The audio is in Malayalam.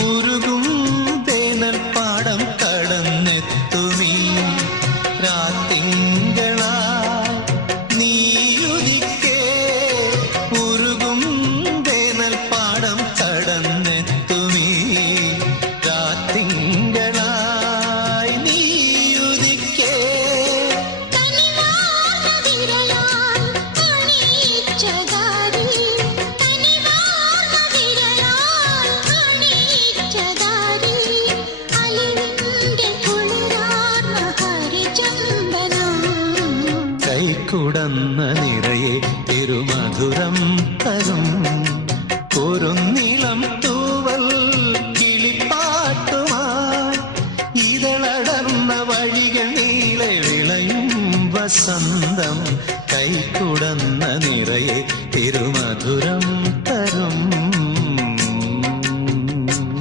ഉരുകും വേനൽ പാടം കടന്നെത്തുമീ രാത്തിങ്കളായി നീയുദിക്കേ. ഉരുകും വേനൽ പാടം കടന്നെത്തുമീ രാത്തിങ്കളായി നീയുദിക്കേ. കൈക്കുടന്ന നിറയെ തിരുമധുരം തരും കുറുനിളം തൂവൽ കിളിപ്പാട്ടുമായി ഇതളടർന്ന വഴികൾ നീളെ വിളയും വസന്തം.